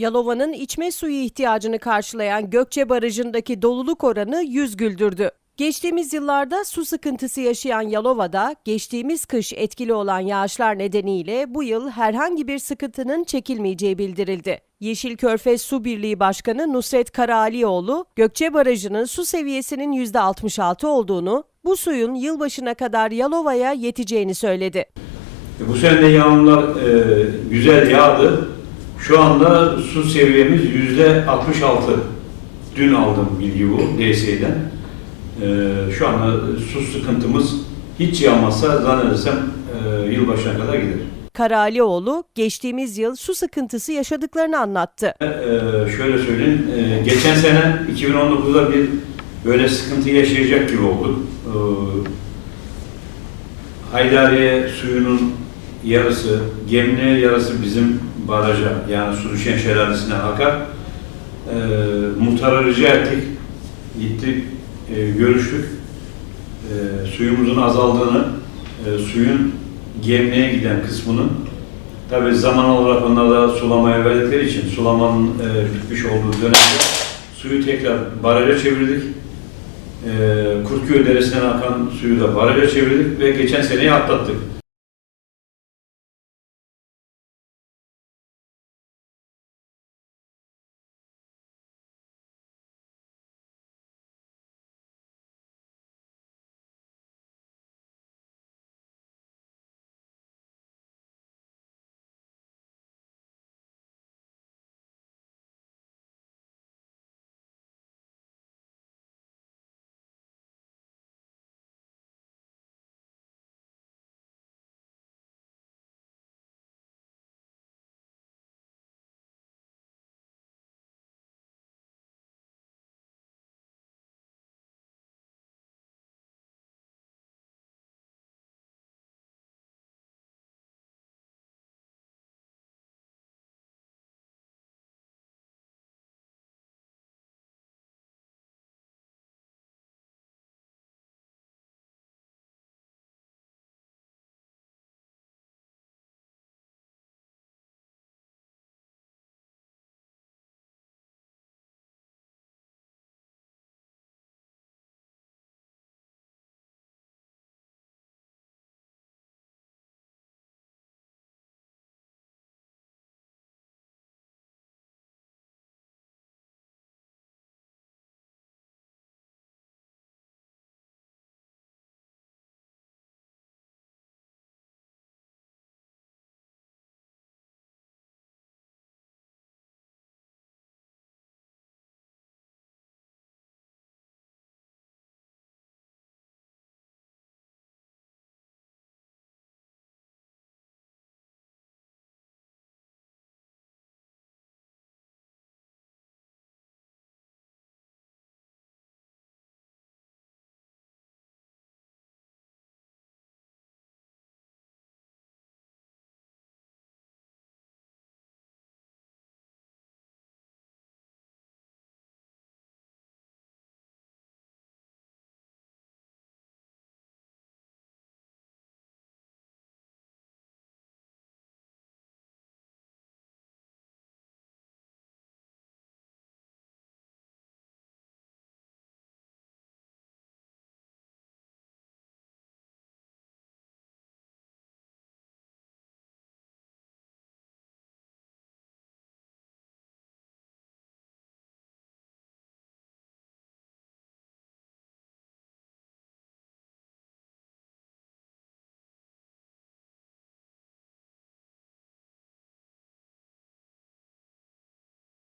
Yalova'nın içme suyu ihtiyacını karşılayan Gökçe Barajı'ndaki doluluk oranı yüz güldürdü. Geçtiğimiz yıllarda su sıkıntısı yaşayan Yalova'da geçtiğimiz kış etkili olan yağışlar nedeniyle bu yıl herhangi bir sıkıntının çekilmeyeceği bildirildi. Yeşil Körfez Su Birliği Başkanı Nusret Karaaliyoğlu, Gökçe Barajı'nın su seviyesinin %66 olduğunu, bu suyun yılbaşına kadar Yalova'ya yeteceğini söyledi. E, Bu sene de yağmurlar e, güzel yağdı. Şu anda su seviyemiz yüzde 66. Dün aldım bilgi bu DSE'den. E, şu anda su sıkıntımız hiç yağmazsa zannedersem e, yılbaşına kadar gider. Karalioğlu geçtiğimiz yıl su sıkıntısı yaşadıklarını anlattı. E, şöyle söyleyeyim, e, geçen sene 2019'da bir böyle sıkıntı yaşayacak gibi olduk. E, Haydariye suyunun yarısı, Gemli'ye yarısı bizim baraja yani su düşen şelalesine akar. E, muhtara rica ettik, gittik, e, görüştük. E, suyumuzun azaldığını, e, suyun Gemli'ye giden kısmının Tabii zaman olarak onlar da sulamaya verdikleri için sulamanın e, bitmiş olduğu dönemde suyu tekrar baraja çevirdik. E, Kurtköy Deresi'nden akan suyu da baraja çevirdik ve geçen seneyi atlattık.